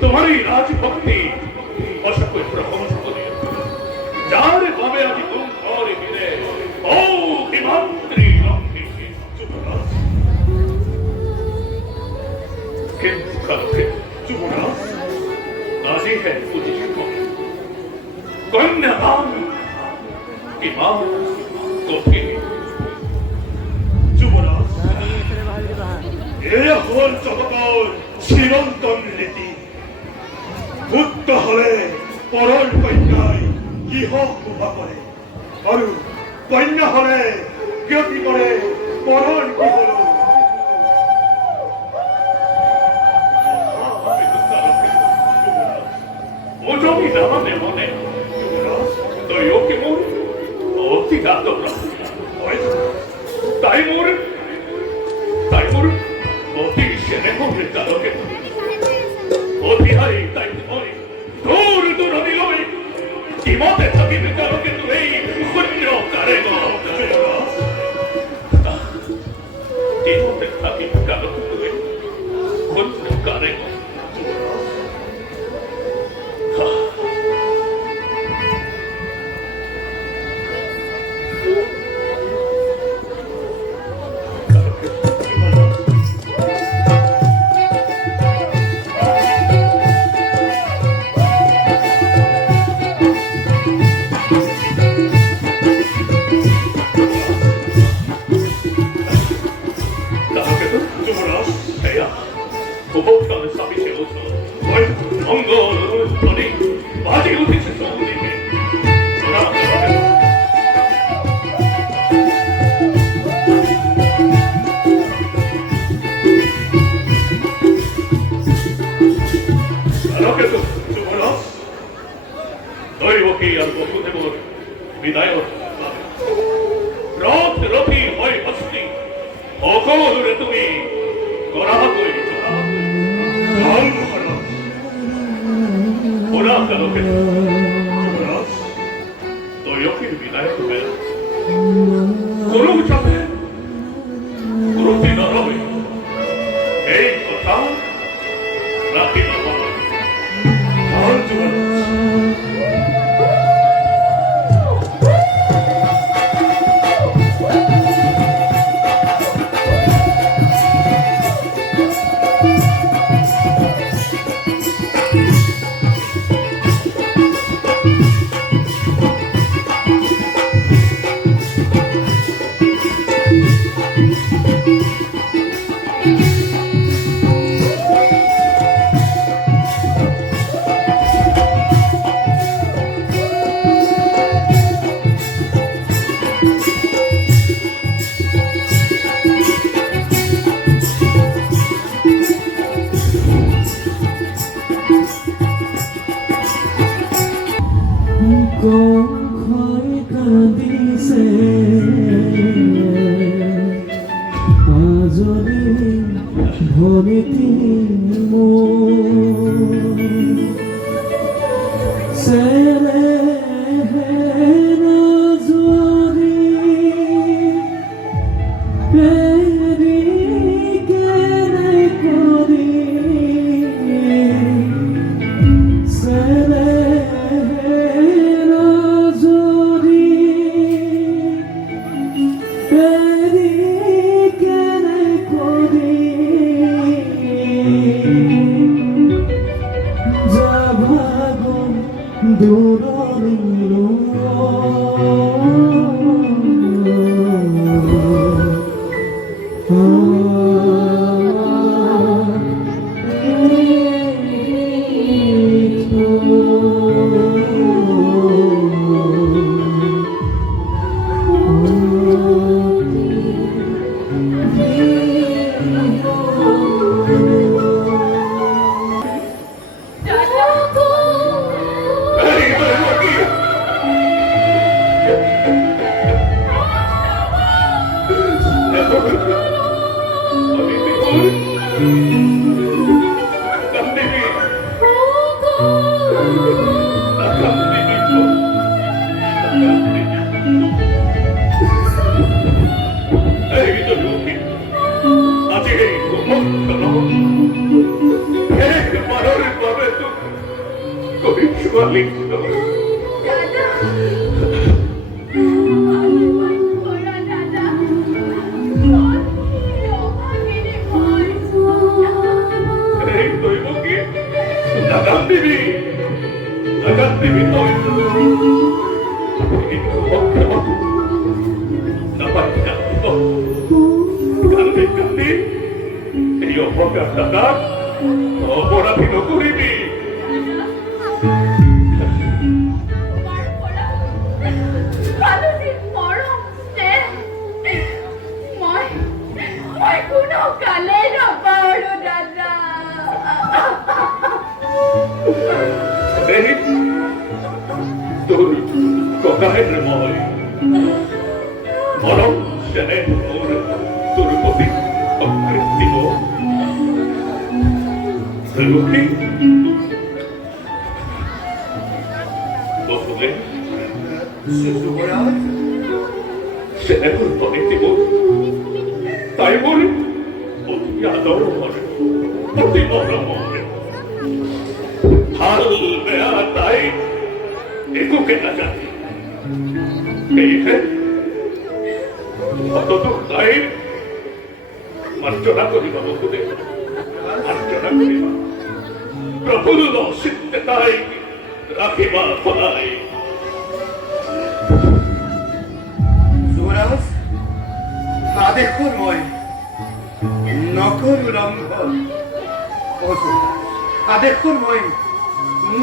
तुम्हारी राजभक्ति अशक प्रशंस करिए जार भावे आदि तुम और गिरे ओ हिमाद्री रंगीन जुबराज किंतु करके जुबराज राजी है पोजीशन को कन्यादान की मां को भी जुबराज ये होल जगतर চিরন্তন রীতি পুত্র হলে পরল কন্যায় গৃহ শোভা করে আৰু কন্যা হলে গতি করে পরল গৃহল ওজমি জানানে মনে তৈও কি মোর অতি আদর তাই মোর অতি সেনে মোরে চালকে অতি হাই তাই হয় দূর দূর দিলই জীবতে থাকিবে চালকে তুই শূন্য কারে গো জীবতে থাকিবে চালকে তুই শূন্য কারে গো এই কুমন্ত্রণ একবারের ভাবে তো করিস মালিক। এই দৈব কি লাগান দিবি তো এই কুমন্ত্রণ না পারি কান্দি এই অপকার দাদা অপরাধী নকরিবি। তোর ককাহের ময় মরম সেনে তোর প্রতি অকৃত্রিম শ্রীমুখী বসলে সেনে তোর প্রণীতিব তাই বলে অতি আদর অতি মরম হাল বেয়া তাই একুকে না জানি এই অতদূর তাই মার্জনা করিবা বকুদে মার্জনা করিবা প্রফুল্ল চিত্তে তাই রাখিবা খোলাই। যুবরাজ দেখুন মই নকরু লঙ্ঘন দেখুন মই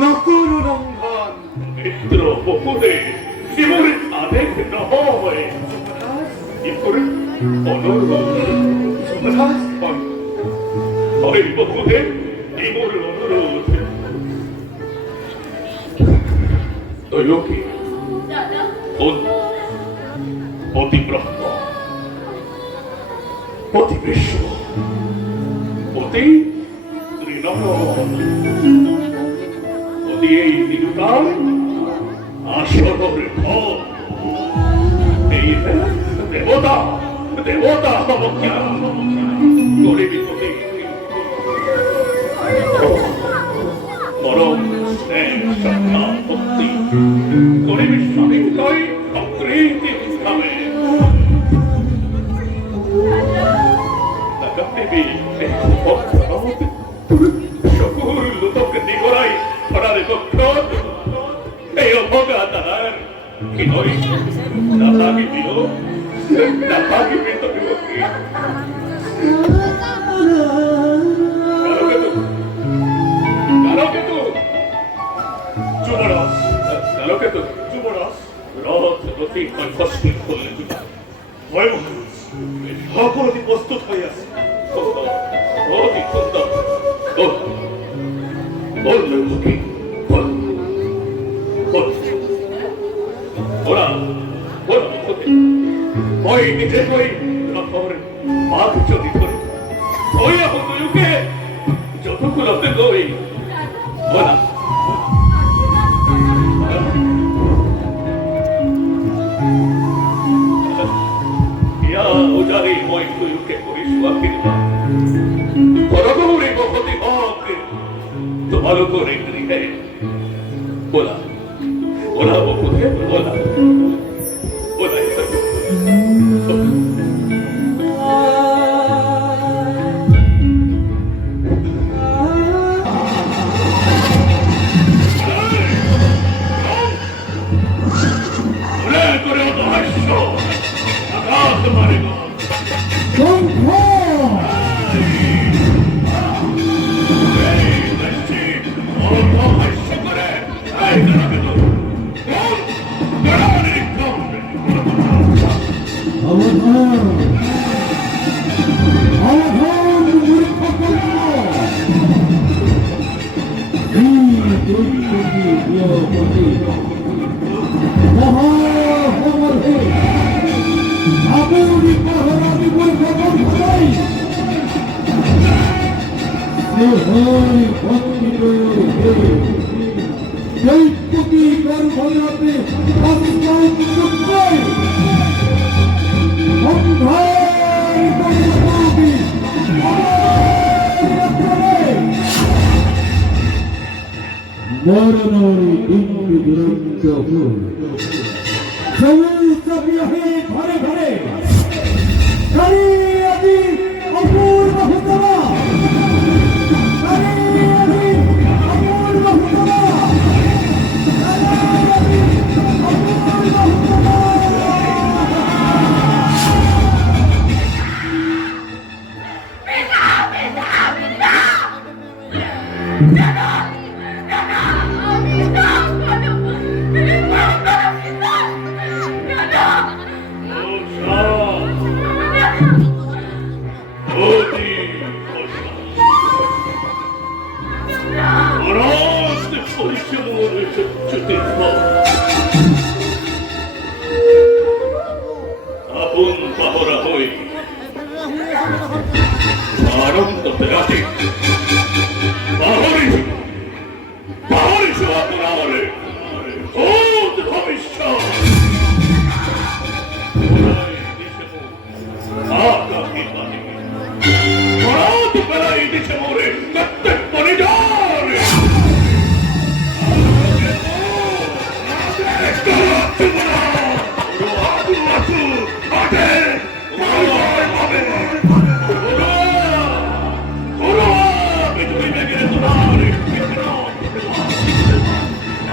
নকরু লঙ্ঘন মিত্র বকুদে শিবর আদেশ নহয় ইপুর অনুরোধ হয় বকুদে ইমুর অনুরোধ দৈবকী অতি ব্রহ্ম অতি বিশ্ব অতি ত্রিনয়ন অতি এই নিরুতার আসরের ঘর এই দেবতা দেবতা অবজ্ঞা গরিবী প্রতি পরম স্নেহ শ্রদ্ধা ভক্তি গরিবী স্বামীকাই অকৃতি উৎসাহে দেবী সকল লোককে নিগড়াই ছড়ারে দক্ষ এই অভগা তার কি নয় নাথাকি দিল নাথাকি বৃত বিভক্তি যুবরাজ রথ রথি কণ্ঠস্মিত করলেন সকলটি প্রস্তুত হইয়াছে অতি সুন্দর বললেন মুখী ওরা ওরা ওই নিজে ওই রথর মাঠ যদি করি ওই এখন তুইকে যতগুলোতে লই ওরা উজারি মই তুইকে করিস বাকিরবা পরগৌরী বহতি হক তোমার উপরে গৃহে বলা ওলা বকুদে ওলা ওলা করে অত হাস্য আঘাত মারে গো মরণরি দিব্যি দুরন্ত ফুল সবুজ চাপিয়া হয়ে ঘরে ঘরে কালী আদি অপূর্ব ভূতমা কালী আদি অপূর্ব ভূতমা কালী আদি অপূর্ব ভূতমা আপন পাহরা হই আনন্দ রাতে পাহরিস পাহরিস আপনার ভূত ভবিষ্যৎ আগামী বাণী মরাত বেলায় দিছে মোরে প্রত্যেক পরিজনে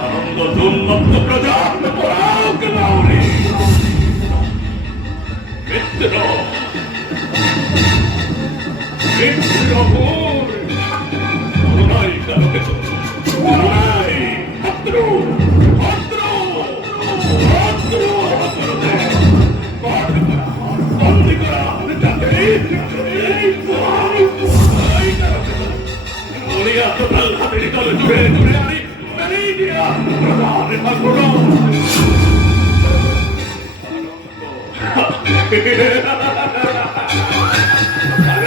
আনন্দ প্রজা মিত্র মিত্র করুণাই কারকে করুণাই ভদ্র ভদ্র ভদ্র বন্দি করা বলিয়া তোতাল হাতের দল জুড়ে জুড়ে আনি মেরেই দিয়া প্রধানে ভাগ্য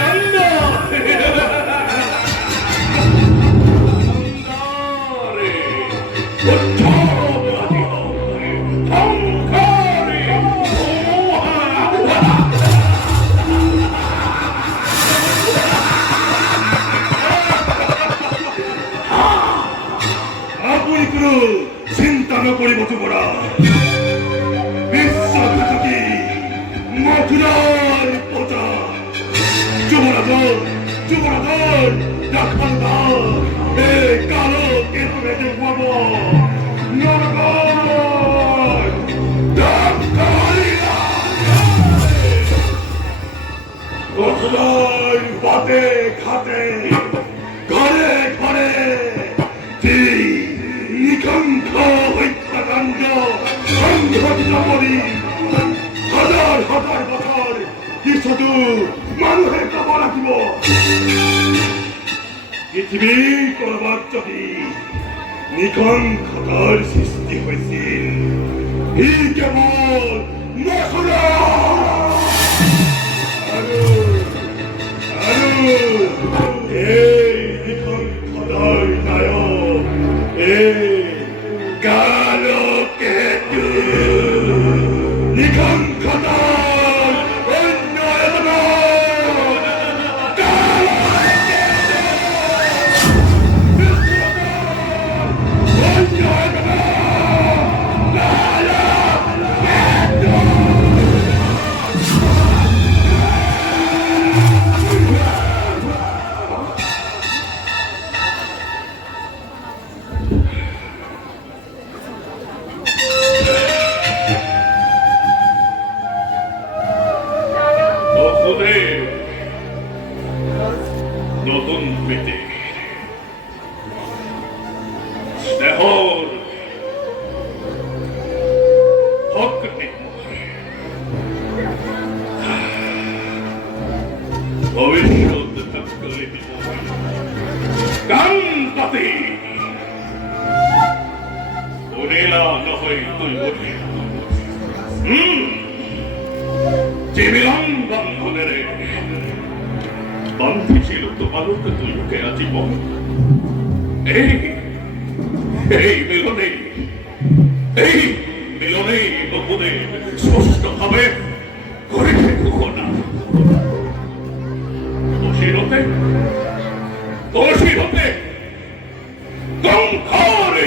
আনন্দ আনন্দরে উচ্ছ্বাসে সংখারে আপনি কোনো চিন্তা নকরিব তোমরা বিশ্বঘাতকী মথুরার পোতা যুবরাজন যুবরাজন রাখালদার এই কালো কেতু বেঁধে পাবো মথুরার বাতে খাতে ঘরে ঘরে নিকঙ্খ হত্যাকাণ্ড সংঘটিত করি হাজার হাজার বছর কিছু মানুষের খবর রাখিব পৃথিৱী কৰবাত যদি নিকংখতাৰ সৃষ্টি হৈছিল ই কেৱল মথুৰা আৰু এই নিকংখতাৰ নায়ক এই কালো কেতু নিকংখতাৰ অন্য এজনৰ নতুন পেটে স্নেহর হক ভবিষ্যৎ থাকলে কান পাতে ওরেলা নহয় তুই বলি যে মিলন বন্ধনের বান্ধিছিল তোমার তুলকে আজীবন এই মিলনে ওপরে স্পষ্ট ভাবে করেছে ঘোষণা দোষী হতে কঙ্খরে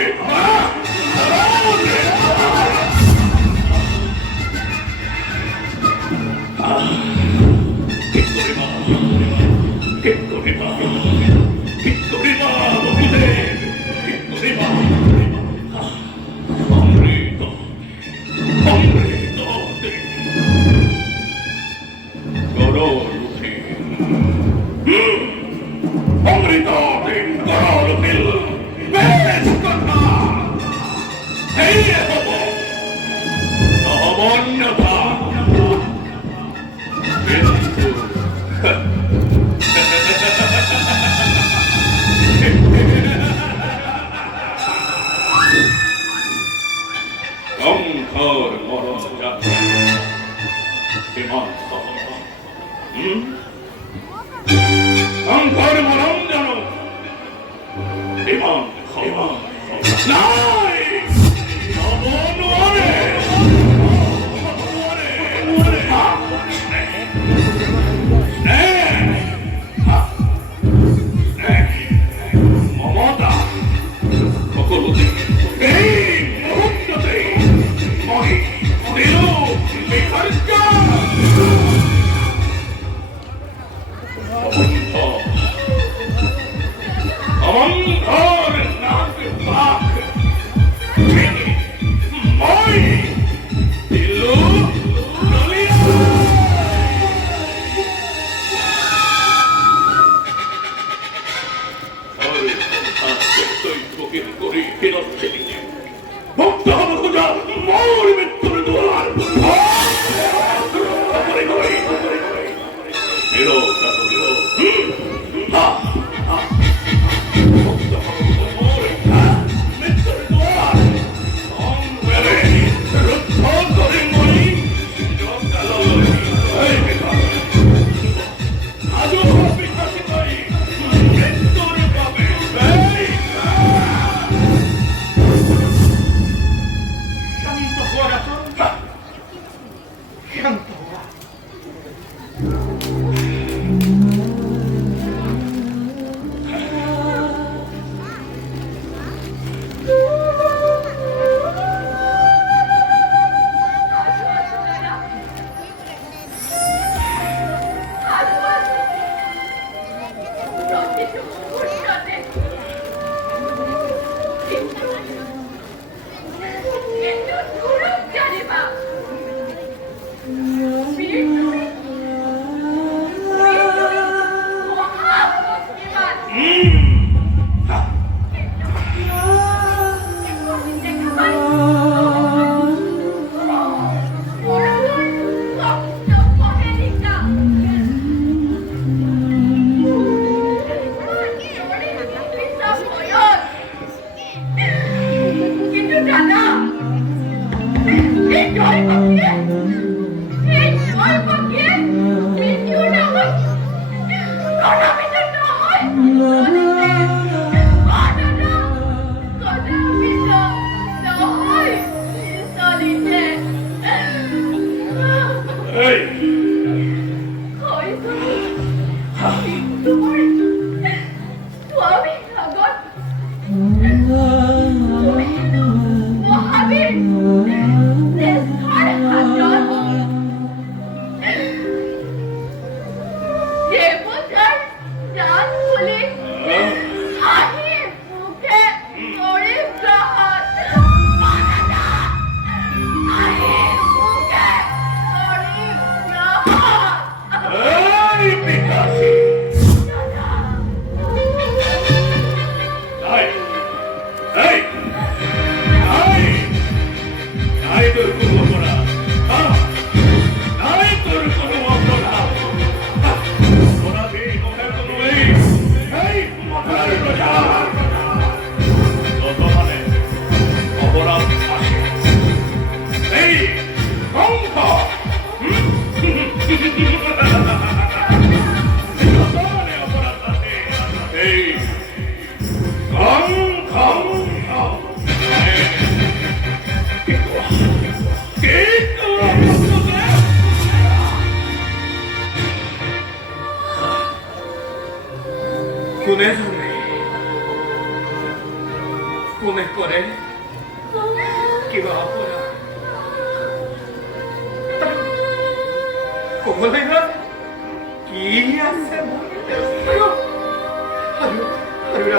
কি আছে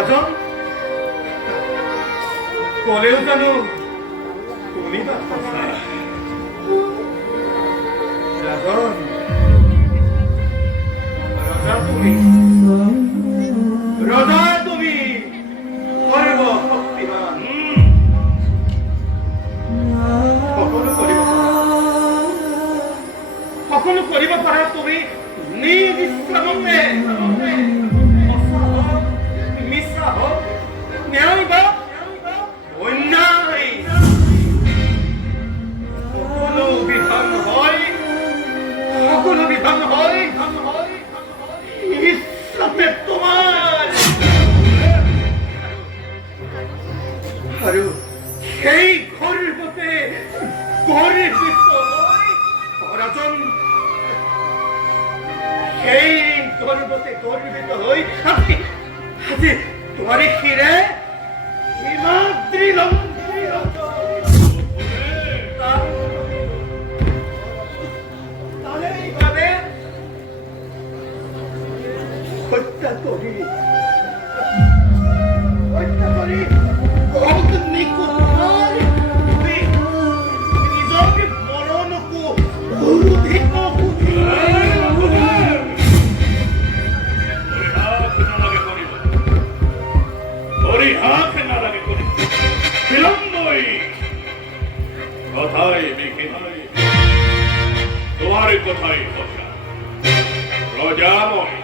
রাজন কলেও জানো তুমি বা রাজন রাজা তুমি রাজা তুমি সর্ব শক্তিমান সকলো কৰিব পাৰা তুমি নিবিশ্ৰামে মিছা হওক ন্যায় বা অন্যায় সকলো বিধান হয় ইচ্ছাতে তোমাৰ আৰু সেই গৰ্ভতে গৰ্বিত হৈ ৰাজন সেই গর্বতে গর্বিত হই আজি আজি তোমার শিরে হিমাদ্রি এইভাবে হত্যা করি নিজকে মরণকু অধিক কথায় মেখে তোমার কথাই কথা রজাময়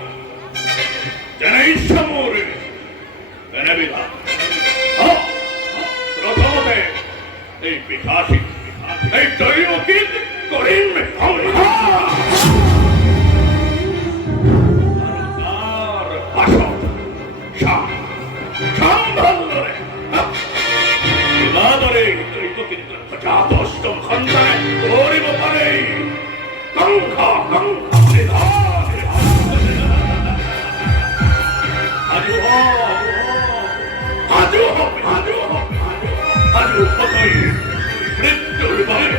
জনৈশ্বরে বিধান প্রথমতে এই পিঠাসী এই দৈবকীত করিন তার ভাষণ সম্বন্ধরে বিবাদরে দৈবকীত জাতষ্টম খণ্ডনে করিব পারে কঙ্কা কঙ্কা মৃত্যুর বাইরে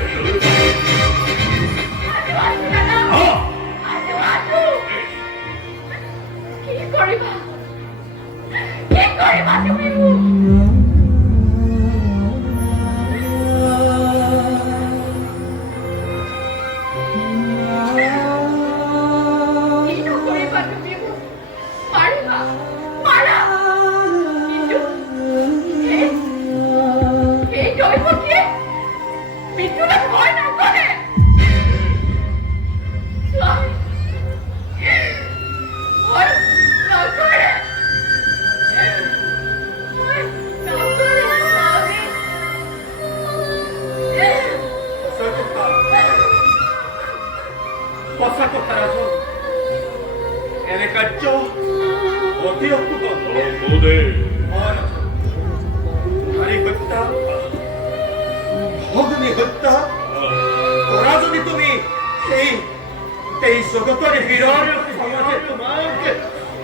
জগতের হীরার সমাজে তোমাকে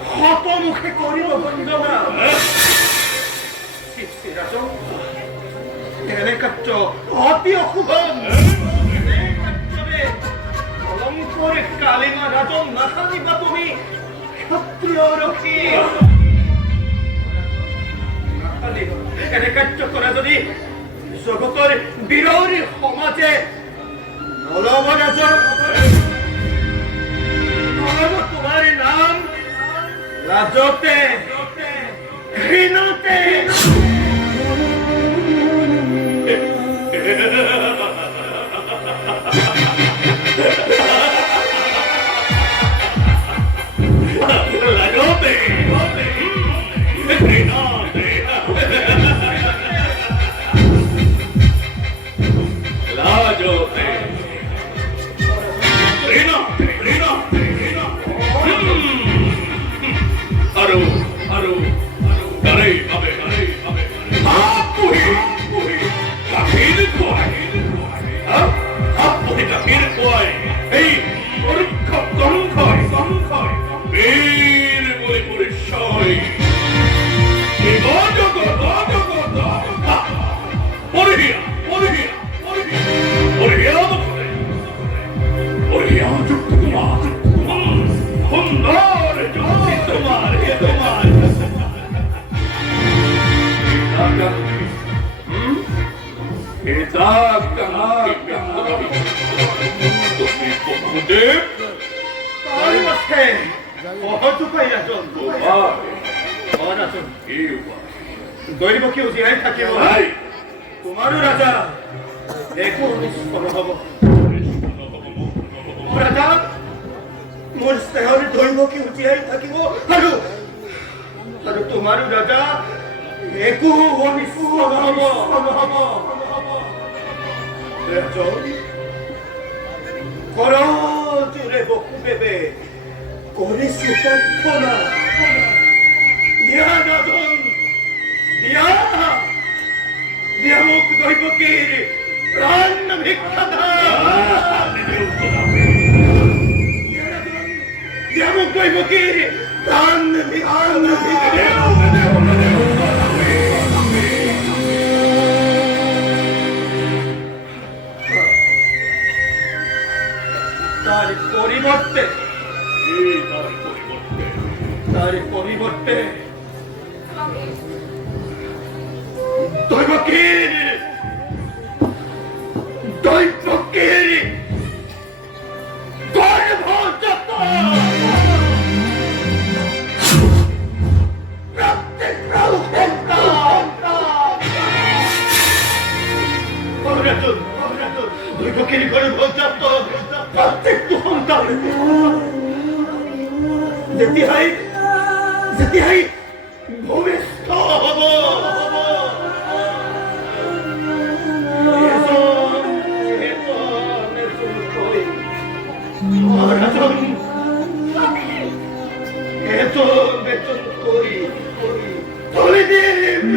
হতমুখে করিব বন্দনা রাজন এনে কার্য অতি অশুভম অলঙ্করে কালিমা রাজন নাথানিবা তুমি ক্ষত্রিয় রক্ষী এনে কার্য করা যদি জগতের বীরের সমাজে নলব রাজন তোমার নাম লাজতে ঘৃণতে লাজতে ঘৃণতে লাজতে মহারাজন মহারাজন দৈবকে জীয়াই থাকিব তোমাৰো ৰাজা একো অনিষ্ট নহ'ব ৰাজা মোৰ স্নেহৰ দৈবকে জীয়াই থাকিব আৰু তোমাৰো ৰাজা একো অনিষ্ট নহ'ব করজুরে বকু বেবে করিছু প্রার্থনা দিয়া রাজন দিয়া মুখ দৈবকীর প্রাণ ভিক্ষা দিয়া মুখ দৈবকীর প্রাণ ভিক্ষা তার পরিবর্তে দৈবকীর গর্ভজাত দৈবকীর গর্ভজাত প্রত্যেকটি সন্তান যেতিয়াই ভূমিষ্ঠ হব মহারাজন এত বেতন করি তুলে দিন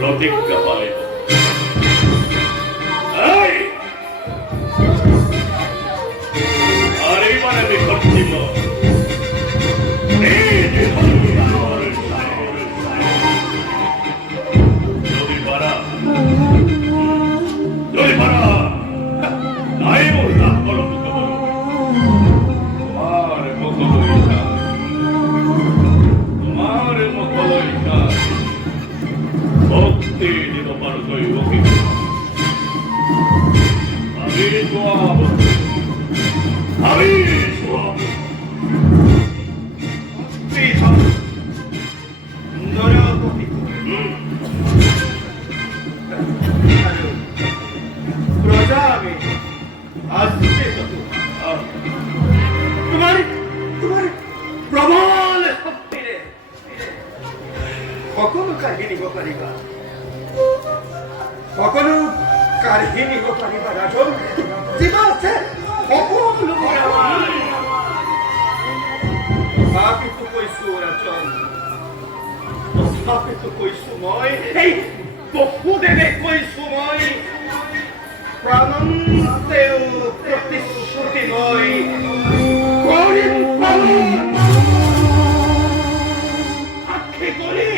প্রতিজ্ঞা পালিব আরে মানে বিকর্ষিত যদি পারা নাই বললাম কলম তোমার মুখলইকা ভক্তি দিব পারো দৈবকী আমি প্রজা আমি আসছে তোমার প্রবল শক্তিরে কখনো কাহিনী পারিবা রাজন জীবা আছে সকলো তথাপিতো কৈছো ৰাজন তথাপিতো কৈছো মই এই বহুদেৱে কৈছো মই প্ৰাণন্তেও প্ৰতিশ্ৰুতি লৈ কৰিম পালন সাক্ষী কৰি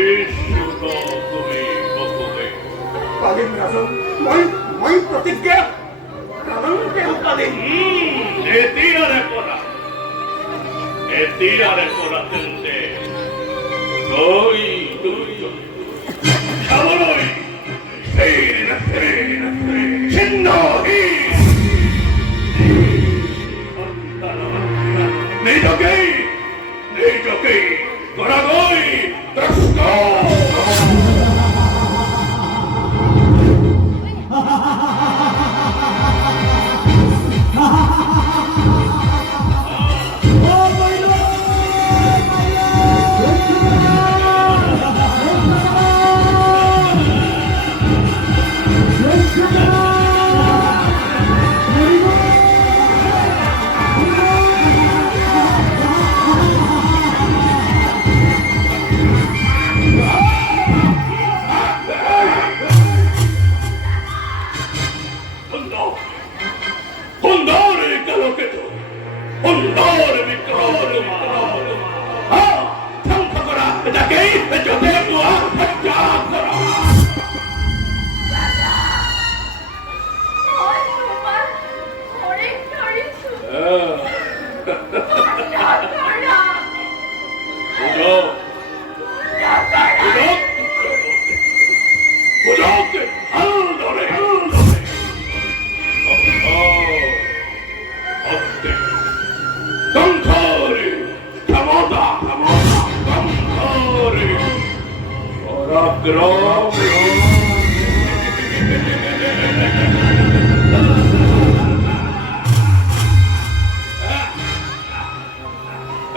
Vissuto tumi kokume. Paling rason, may protigya. Kanang kayo paling. E tirare pora tende. Doi, doi. Kaworoi. Seina, seina, seina. Shinnohi. Nidokei. Nidokei. Koragoi. Trasko.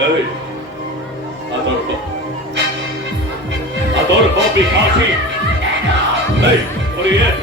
Ehi, Adolfo Picassi! Ehi, fuori!